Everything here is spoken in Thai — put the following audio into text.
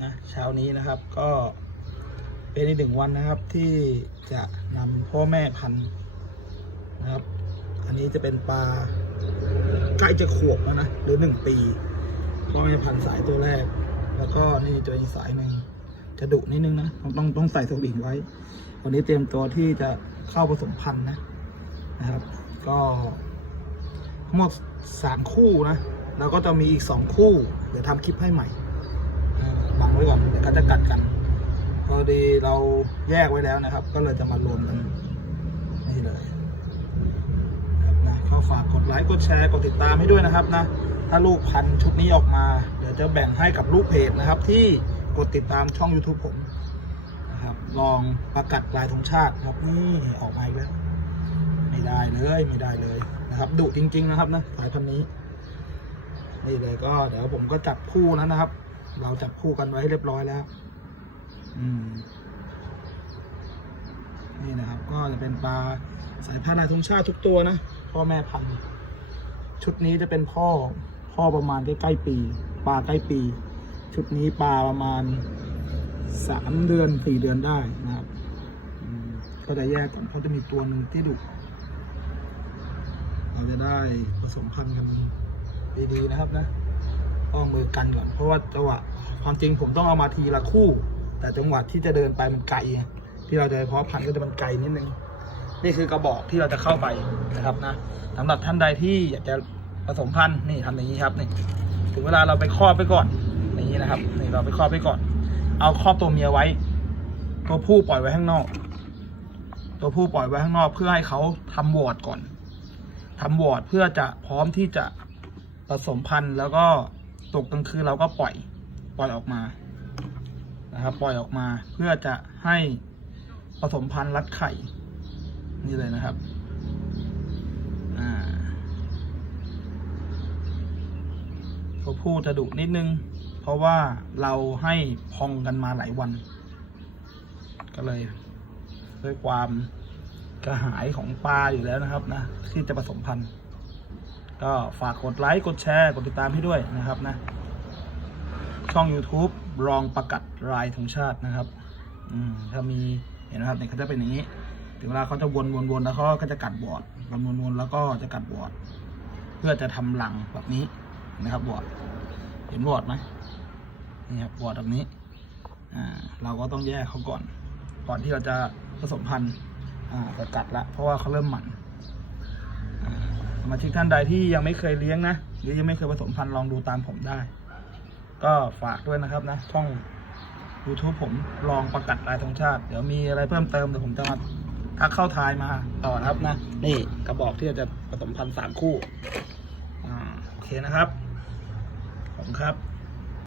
นะครับนะเช้านี้นะครับก็เป็นอีกหนึ่งวันนะครับที่จะนำพ่อแม่พันธุ์นะครับ อันนี้จะเป็นปลาใกล้จะขวบแล้วนะหรือหนึ่งปีพ่อแม่พันธุ์สายตัวแรก แล้วก็นี่ตัวอีกสายหนึ่งจะดุนิดนึงนะต้องต้องต้องใส่สวิงไว้ วันนี้เตรียมตัวที่จะเข้าผสมพันธุ์นะนะครับ ก็ทั้งหมดสามคู่นะ แล้วก็จะมีอีกสองคู่ เดี๋ยวทำคลิปให้ใหม่เออบังไว้ก่อน เดี๋ยวก็จะกัดกันพอดีเราแยกไว้แล้วนะครับ ก็เลยจะมารวมกันนี่เลยนะก็ฝากกดไลค์กดแชร์กดติดตามให้ด้วยนะครับนะ ถ้าลูกพันชุดนี้ออกมา เดี๋ยวจะแบ่งให้กับลูกเพจนะครับ ที่กดติดตามช่อง YouTube ผมนะครับ ลองประกัดลายธงชาติครับนี่ออกมาอีกแล้วไม่ได้เลยไม่ได้เลยนะครับดุจริง ๆ นะครับนะสายพันธุ์นี้นี่เลยก็เดี๋ยวผมก็จับคู่นั้นนะครับ เราจับคู่กันไว้ให้เรียบร้อยแล้ว อืม นี่นะครับ ก็จะเป็นปลาสายพันธุ์ลายธงชาติทุกตัวนะ พ่อแม่พันธุ์ชุดนี้จะเป็นพ่อ พ่อประมาณใกล้ๆปี ปลาใกล้ปี ชุดนี้ปลาประมาณสามเดือนสี่เดือนได้นะครับอืมก็จะแยกก่อนเพราะจะมีตัวหนึ่งที่ดุเราจะได้ผสมพันธุ์กันดีๆนะครับนะ ต้องมือกันก่อน เพราะว่าจังหวะความจริงผมต้องเอามาทีละคู่ แต่จังหวะที่จะเดินไปมันไกลไงที่เราจะเพาะพันธุ์ก็จะมันไกลนิดนึง นี่คือกระบอกที่เราจะเข้าไปนะครับนะสำหรับท่านใดที่อยากจะผสมพันธุ์นี่ทำอย่างนี้ครับนี่ถึงเวลาเราไปครอบไปก่อนอย่างนี้นะครับนี่เราไปครอบไปก่อน เอาครอบตัวเมียไว้ ตัวผู้ปล่อยไว้ข้างนอก ตัวผู้ปล่อยไว้ข้างนอก เพื่อให้เขาทำวอร์ดก่อนทำวอร์ดเพื่อจะพร้อมที่จะผสมพันธุ์แล้วก็ ตกกลางคืนเราก็ปล่อยปล่อยออกมานะครับปล่อยออกมาเพื่อจะให้ผสมพันธุ์รัดไข่ นี่เลยนะครับอ่าตัวผู้จะดุนิดนึง เพราะว่าเราให้พองกันมาหลายวัน ก็เลยด้วยความกระหายของปลาอยู่แล้วนะครับนะที่จะผสมพันธุ์ ก็ฝากกดไลค์กดแชร์กดติดตามให้ด้วยนะครับนะ ช่อง YouTube รองประกัดรายธงชาตินะครับอืมถ้ามีเห็นนะครับเนี่ยเขาจะเป็นอย่างนี้ ถึงเวลาเขาจะวนวนวนแล้วเขาก็จะกัดบอร์ดวนวนวนแล้วก็จะกัดบอร์ดเพื่อจะทำรังแบบนี้นะครับบอร์ดเห็นบอร์ดไหมนี่ครับบอร์ดแบบนี้อ่าเราก็ต้องแยกเขาก่อน ก่อนที่เราจะผสมพันธุ์อ่าจะกัดละเพราะว่าเขาเริ่มหมันอ่าส มาชิกท่านใดที่ยังไม่เคยเลี้ยงนะ หรือยังไม่เคยผสมพันธุ์ลองดูตามผมได้ ก็ฝากด้วยนะครับนะช่อง YouTube ผมลองประกาศลายธงชาติ เดี๋ยวมีอะไรเพิ่มเติมเดี๋ยวผมจะมาถ้าเข้าทายมาต่อนะครับนะ นี่กระบอกที่จะผสมพันธุ์สามคู่ อ่า โอเคนะครับ ผมครับ